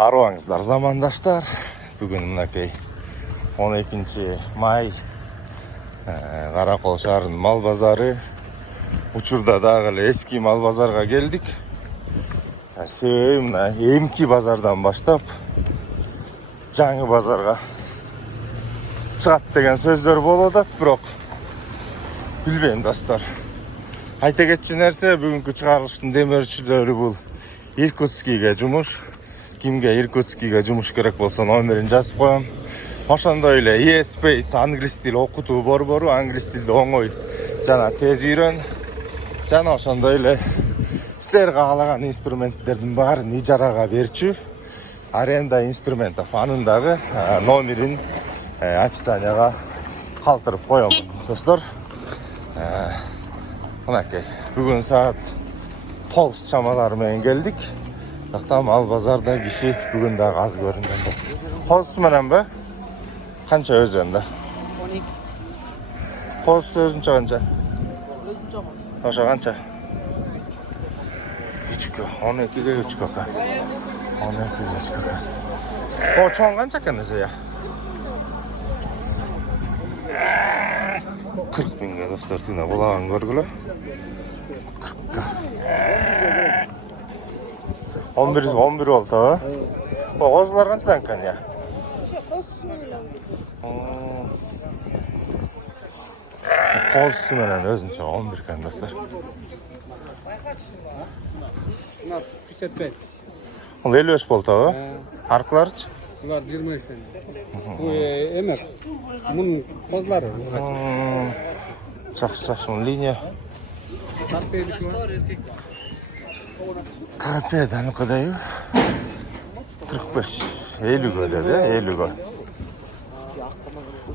Арбаңыздар замандаштар. Бүгін мынакей 12 май Қарақол шаарынын мал базары. Учурда дагы эле эски мал базарга келдик. Себеби мына эмки базардан баштап жаңы базарга чыгат деген сөздөр болуп атат, бирок билбейм достор. Айта кетчү нерсе, бүгүнкү чыгарылыштын демөөрчүлөрү бул Иркутскийге жумуш. Кимге Иркутскийге жумуш керек болсо номерин жазып коем. Ошондой эле ESpace англис тил окутуу борбору, англис тилди оңой жана тез үйрөн. Жана ошондой эле силер каалаган инструменттердин баарын ижарага берчү. Аренда инструментов, анын дагы номерин описанияга калтырып коем, достор. Мынакей, бүгүн саат 9 чамалары менен келдик. Бирок мал базарда киши бүгүн дагы аз көрүнгөндө. Козусу менен бе? Канча өзүндө? 12. Козусу өзүнчө канча? Өзүнчө коз. Ошо канча? 3кө, 12ге 3кө. 12ге 3кө. О, чоң канча экен өзү я? 40 миңге достор, тина булаган көргүлө. 40ка. 11 болду, а? О, козулар канчадан экен я? Ошо козусу менен. Козусу менен өзүнчө 11 экен достор. 55. Ол 55 болду, а? Аркыларычы? Булар 20 экен. Бу эмес. Мунун козлары ызгачы. Жакшы линия. Тарпейдики. Тарпейдан кадайбы? 45. 50гө деди, 50гө.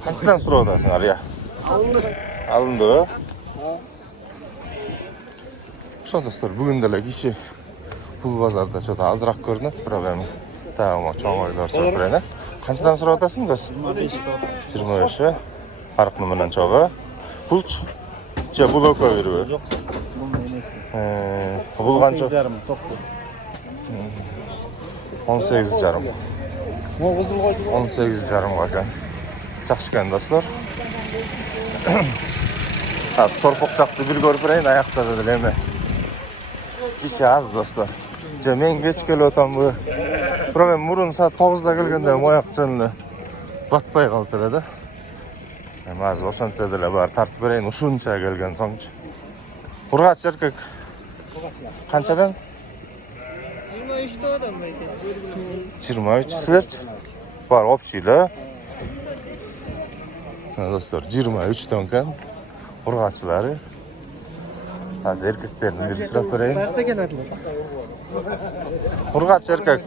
Канчадан сурап атасыңар, я? Алынды. Ошо достор, бүгүн деле киши бул базарда чода азыраак көрүнөт, бирок эми дагы чоңойлор сурап берейин. Канчадан сурап атасың, дос? 25. 25. Аркы менен чогы. Булчу? Же бул экөө бирби? Жок. Бул эмеси. Бул канча? 18,5 токту. 18,5. Могу кызыл койду. 18,5 экен. Жакшы экен достор. Азыр торпок жакты бир көрүп берейин, аякта деле эме. Киши аз достор. Же мен кеч келип атамбы. Бирок эми мурун саат 9да келгенде мояк жөн эле батпай калчу эле да. Эми азыр ошончо деле бар тартып берейин, ушунча келген соңчу. Ургач эркек. Канчадан? 23 тоодан байке. 23. Силерчи? Бар общийда. Достор, 23 экен. Ургачылары. Азыр эркектердин бири сурап берейин. Каякта келатыр? Ургач эркек.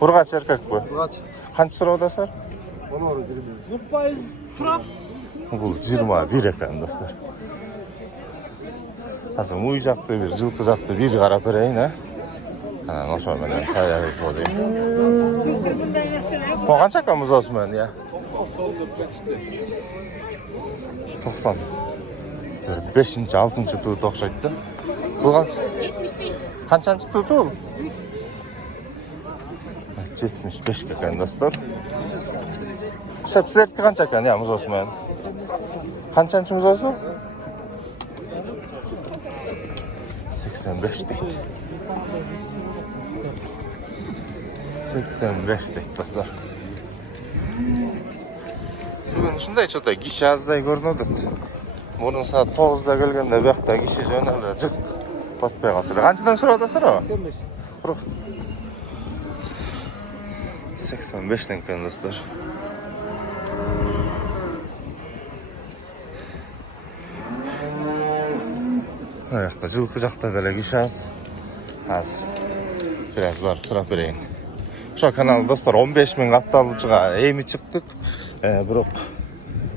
Ургач эркекпи? Ургач. Канча сурап атасыздар? 10 20. Турап. Бул 21 экен достор. Азыр муй жакты бир, жылкы жакты бир карап берейин, а? Анан ошо менен таягыбыз болойт. О, канча экен музоосу менен, я? 90. 5-6 туут окшойт да. Бул канча? Канчанчы тууту бул? 75 экен достор. Силердики канча экен, я, музоосу менен? Канчанчы музоосу? 85 дейт. 85 дейт достор. Бүгүн ушундай чотой киши аздай көрүнүп атат. Мурун саат 9да келгенде биякта киши жөн эле жык батпай калчу эле. Канчадан сурап атасыздар? 85. 85 экен достор. Аякта жылкы жакта деле киши аз. Азыр бир аз барып сурап берейин. Ошо канал достор 15 миң катталуучуга эми чыктык. Бирок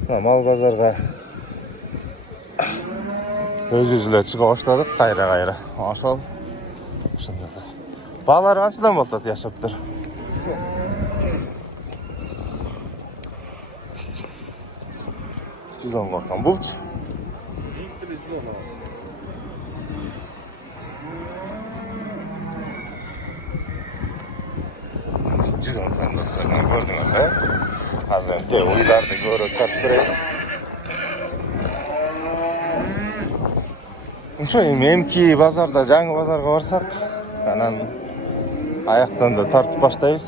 мал базарга өзүбүз эле чыга баштадык кайра. Ошол. Ошондой. Баалары канчадан болуп атат, яшаптыр? Жүзөн коркам. Булчу? 10 dostlar. Mana ko'rdingizmi? Hozir kel uylarni ko'rib tartib beraylik. Uncha menki bozorda, yangi bozorga borsak, anan oyoqdan da tartib boshlaymiz.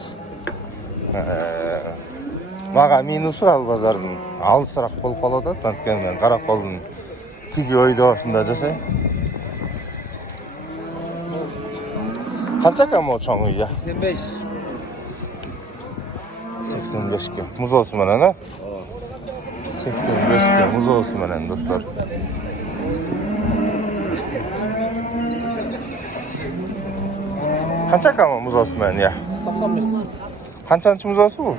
Maga minusi al bozordan alысыраак болуп калат да, анткени мен Караколдун тиги ойдоосунда жашайм. Канча экен могу чоң үйү? 85. 85ке. Музоосу менен, а? 85ке музоосу менен, достор. Канча экен музоосу менен, я? 95. Канчанчы музоосу бул?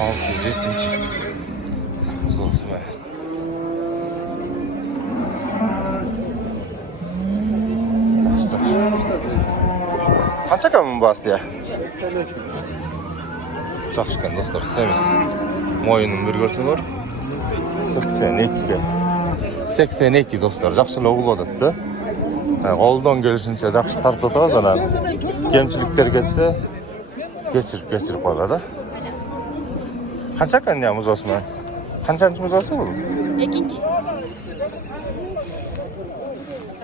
607-ci muzoosu менен. Жакшы. Канча экен мунун баасы, я? 82. Жакшы экен, достор, сemiz. Моюнун бир көрсөңөр. 82ке. 82 достор, жакшы эле угулуп атат да. Колдон келишинче жакшы тартып атабыз, анан кемчиликтер кетсе кечирип коелу да. Канча экен я музоосу менен? Канчанчы музоосу бул? Экинчи.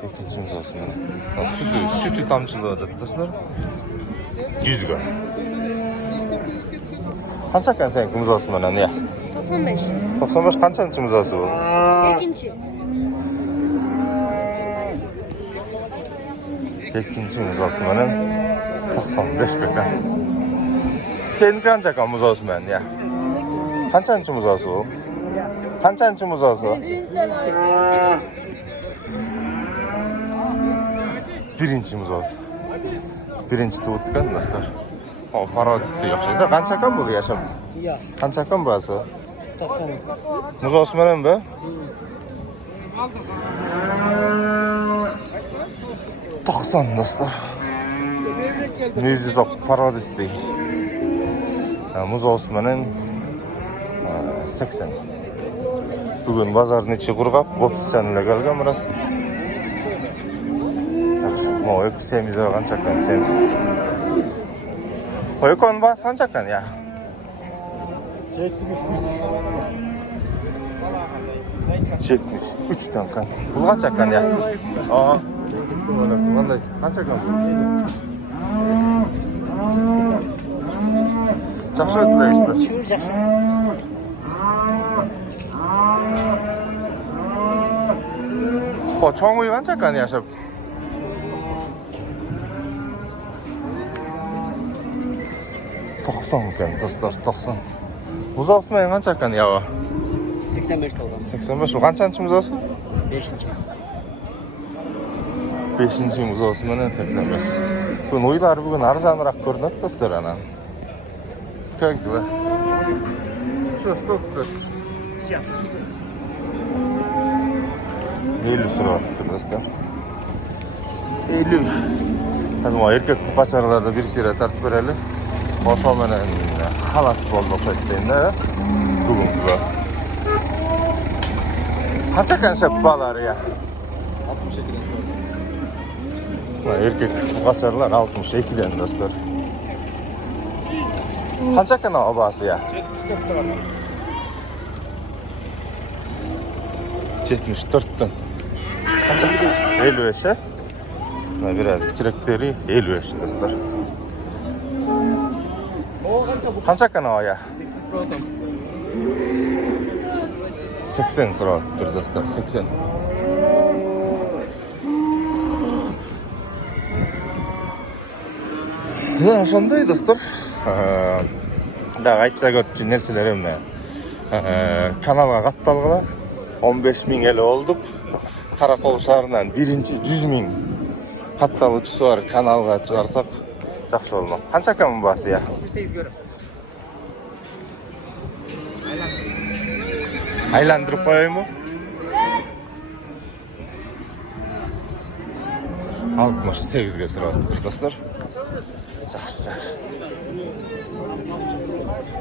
Экинчи музоосу менен. Сүтү тамчылап атат достор. 100гө. Канча экен сеники музоосу менен, я? 95. 95 канчанчы музоосу бул? Экинчи. Экинчи музоосу менен 95 экен. Сеники канча экен музоосу менен, я? 80. Канчанчы музоосу бул? Канчанчы музоосу? Биринчи музоосу. Биринчи туут экен, достор. О, пародисти окшойт да. Канча экен бул яшап? Iya. Канча экен баасы? 90. Музоосу мененби? 90 достор. Мүйүзү жок пародисти. Музоосу менен 80. Бүгүн базардын ичи кургап, 30 эле келген мурас. Жакшы, могу сemiz канча экен, semiz. Экөөнүн баасы канча экен, я? 73 экен. Бул канча экен, я? Кандайсың? Канча экен бул? Жакшы өтүлөйсүздөр. Şu жақсы. О, чоң үй канча экен яшап? Тоқсан экен, достор, 90. Музоосу менен канча экен, яба? 85 толған. 85. Бул канчанчы музоосу? 5-ші. 5-ci muzoosu менен 85. Бүгүн уйлар бүгүн арзаныраак көрүнөт, достор, анан. Көңгүлө. Сколько стоит? 50 сураттыр, достор. 50. Азыр мо эркек букачарларды бир сыйра тартып берели. Ошо менен халас болду окшойт дейм да, бүгүнкүгө. Канча экен шеп баалары, я? 62. Erkek bukachарлар 62'den dostlar. Kança eкен o baası ya? 74'ten. Kança? 55 he? Biraz küçükleri 55 dostlar. Kança eкен o ya? 80 sıradır dostlar, 80. Ya ошондой достор. Да, айтса көп нерселер эмне. Каналга катталгыла 15 000 эле болдук. Каракол шаарынан биринчи 100 000 катталуучусу бар каналга чыгарсак жакшы болмок. Канча экен баасы я? 68 көрөм. Айландырып коеюнбу? 68ге сурап достор. Жакшы.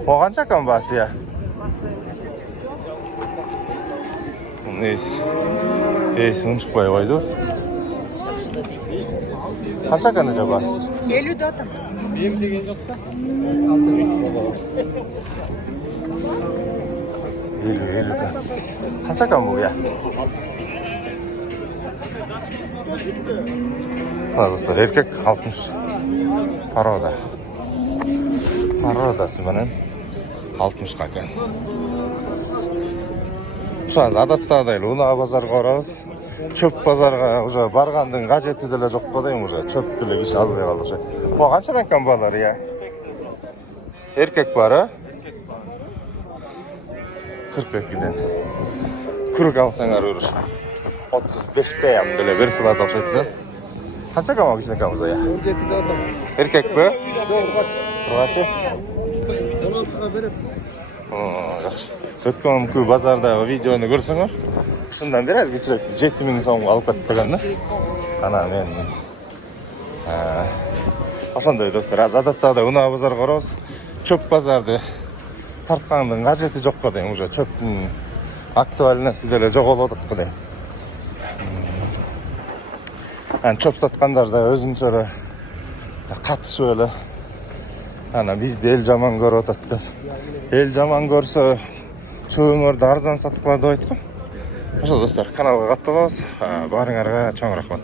O kança eкен bası ya? Neyse. Sınıf çıkmaya koydu. 60 да дейсің. Қанша қана жабасыз? 50 да атам. Бем деген жоқ та. 50 ка. Қанша кан бұл, я? Достар, еркек 60 порода. Породасы менен 60 ка екен. Ушаз адаттагыдай унаа базарга барабыз. Чөп базарга уже баргандын кажети деле жок го дейм, уже чөп деле киши албай калды уже. О, канчадан кан балар, я? Еркек бар, а? 42-ден. Күрік алсаңар өрір. 35-те ям деле бер сылат окшойт да. Канча кама кичине камыз, я? 17'de adam. Еркек бе? Yok kaç. Ургачы? 16'ga verip. Жакшы. Өткөн күн базардагы видеону көрсөңөр, ушундан бир аз кичирээк 7000 сомго алып кеткен да. Ана мен ошондой достор, аз адаттагыдай унаа базарга барабыз. Чөп базарды тарткандын кажети жок го дейм, уже чөптүн актуальныйсы деле жоголуп атат го дейм. Чөп саткандар да өзүнчө катышып эле ана бизди эл жаман көрүп атат да. Эл жаман көрсө чөбүңөрдү арзан саткыла деп айткам. Ошо достор, каналга катталабыз. Баарыңарга чоң рахмат.